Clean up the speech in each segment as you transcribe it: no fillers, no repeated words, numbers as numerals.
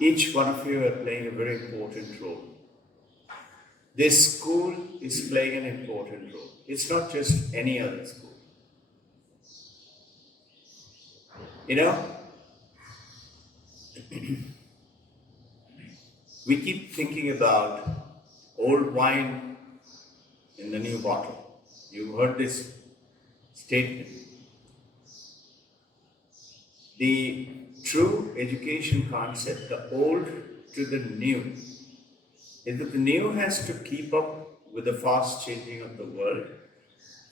Each one of you are playing a very important role. This school is playing an important role. It's not just any other school. You know, we keep thinking about old wine in the new bottle. You've heard this statement. The true education concept, the old to the new, is that the new has to keep up with the fast changing of the world.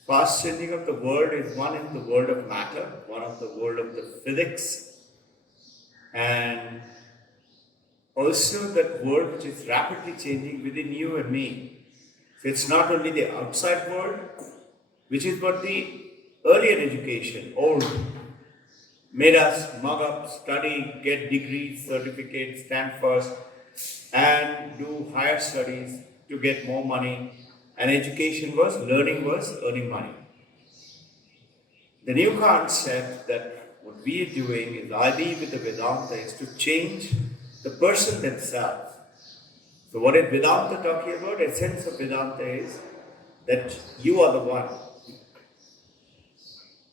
Fast changing of the world is one in the world of matter, one of the world of the physics, and also that world which is rapidly changing within you and me. So it's not only the outside world, which is what the earlier education, old, made us mug up, study, get degrees, certificates, stand first, and do higher studies to get more money. And education was, learning was earning money. The new concept that what we are doing is IB with the Vedanta is to change the person themselves. So what is Vedanta talking about? Essence of Vedanta is that you are the one.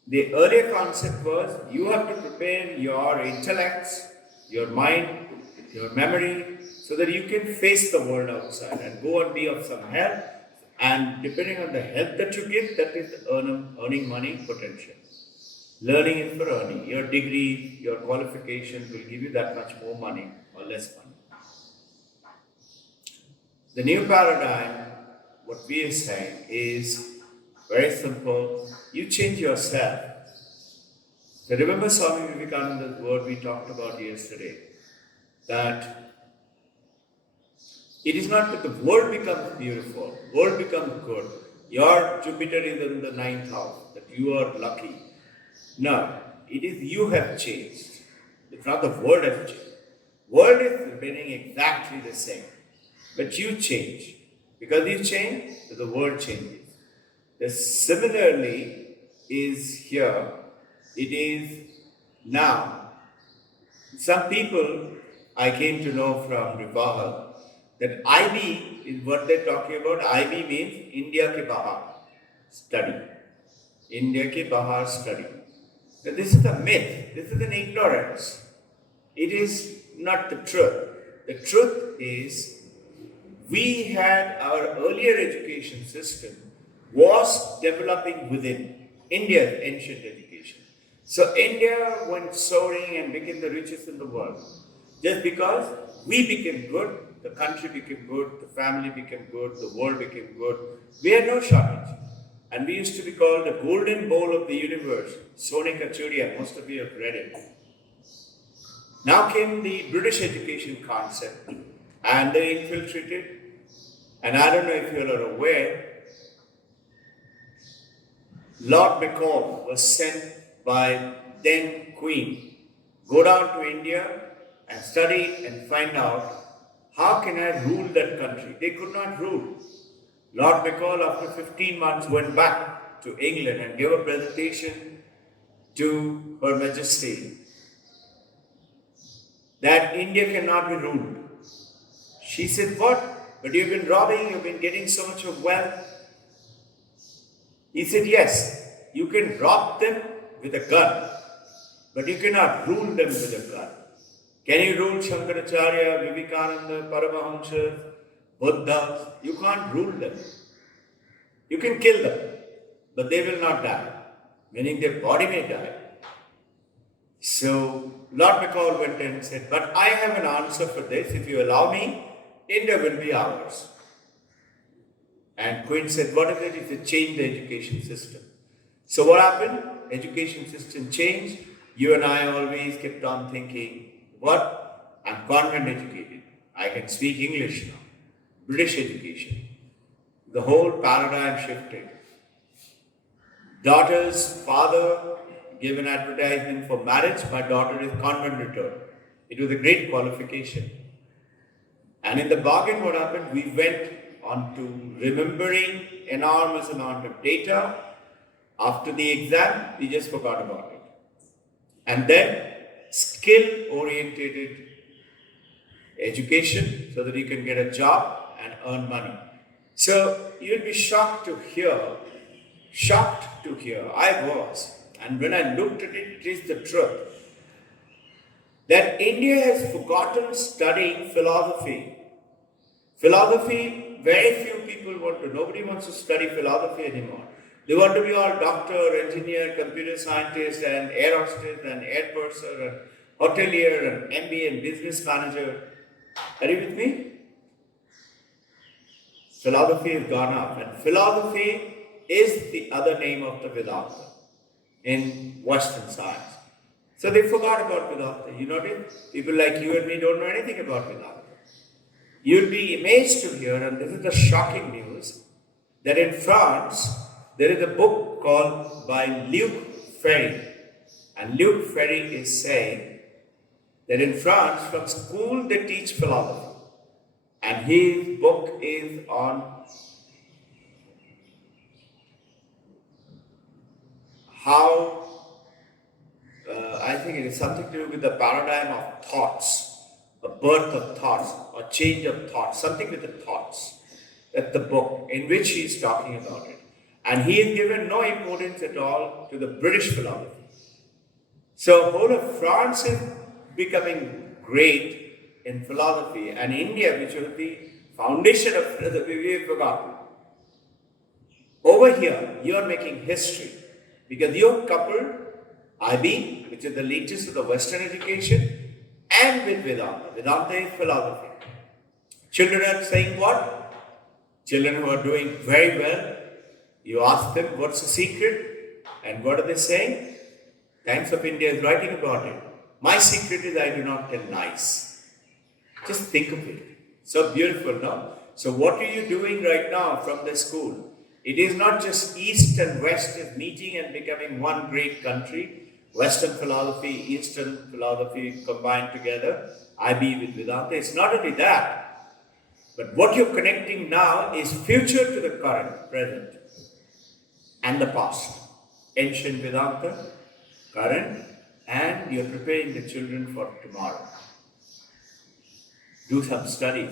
The earlier concept was you have to prepare your intellects, your mind, your memory, so that you can face the world outside and go and be of some help. And depending on the help that you give, that is the earning money potential. Learning is for earning. Your degree, your qualifications will give you that much more money or less money. The new paradigm, what we are saying is very simple. You change yourself. So remember Swami Vivekananda's word we talked about yesterday, that it is not that the world becomes beautiful, world becomes good. Your Jupiter is in the ninth house, that you are lucky. No, it is you have changed. It's not the world has changed. World is remaining exactly the same. But you change. Because you change, the world changes. Similarly is here, it is now. Some people I came to know from Ripahal that IB is what they're talking about. IB means India ke bahar study. India ke bahar study. Now, this is a myth. This is an ignorance. It is not the truth. The truth is we had our earlier education system was developing within India's ancient education. So India went soaring and became the richest in the world. Just because we became good, the country became good, the family became good, the world became good. We had no shortage. And we used to be called the golden bowl of the universe. Sone Kachuria, most of you have read it. Now came the British education concept and they infiltrated. And I don't know if you all are aware, Lord Macaulay was sent by then Queen, go down to India and study and find out how can I rule that country. They could not rule. Lord Macaulay after 15 months went back to England and gave a presentation to Her Majesty that India cannot be ruled. She said, what? But you've been robbing, you've been getting so much of wealth. He said, yes, you can rob them with a gun, but you cannot rule them with a gun. Can you rule Shankaracharya, Vivekananda, Paramahamsa, Buddha? You can't rule them. You can kill them, but they will not die, meaning their body may die. So Lord Macaulay went and said, but I have an answer for this. If you allow me, India will be ours. And Queen said, what if it is to change the education system? So what happened? Education system changed. You and I always kept on thinking, what? I'm convent educated. I can speak English now. British education. The whole paradigm shifted. Daughter's father gave an advertisement for marriage. My daughter is convent returned. It was a great qualification. And in the bargain, what happened? We went on to remembering enormous amount of data. After the exam, we just forgot about it. And then skill-oriented education so that you can get a job and earn money. So you'll be shocked to hear, I was, and when I looked at it, it is the truth, that India has forgotten studying philosophy. Philosophy, very few people want to, nobody wants to study philosophy anymore. They want to be all doctor, engineer, computer scientist, and air hostess, and air purser, and hotelier, and MBA, and business manager. Are you with me? Philosophy has gone up, and philosophy is the other name of the Vedanta in Western science. So they forgot about Vedanta. You notice? People like you and me don't know anything about Vedanta. You'll be amazed to hear, and this is the shocking news, that in France, there is a book called by Luc Ferry. And Luc Ferry is saying that in France, from school they teach philosophy. And his book is on how, I think it is something to do with the paradigm of thoughts, a birth of thoughts, or change of thoughts, something with the thoughts. That's the book in which he is talking about it. And he has given no importance at all to the British philosophy. So whole of France is becoming great in philosophy, and India, which was the foundation of philosophy, we have forgotten. Over here, you are making history because you have coupled IB, which is the latest of the Western education, and with Vedanta. Vedanta is philosophy. Children are saying what? Children who are doing very well, you ask them what's the secret, and what are they saying? Times of India is writing about it. My secret is I do not tell lies. Just think of it. So beautiful, no? So what are you doing right now from the school? It is not just East and West is meeting and becoming one great country. Western philosophy, Eastern philosophy combined together. IB with Vedanta. It's not only that. But what you're connecting now is future to the current, present, and the past. Ancient Vedanta, current, and you're preparing the children for tomorrow. Do some study.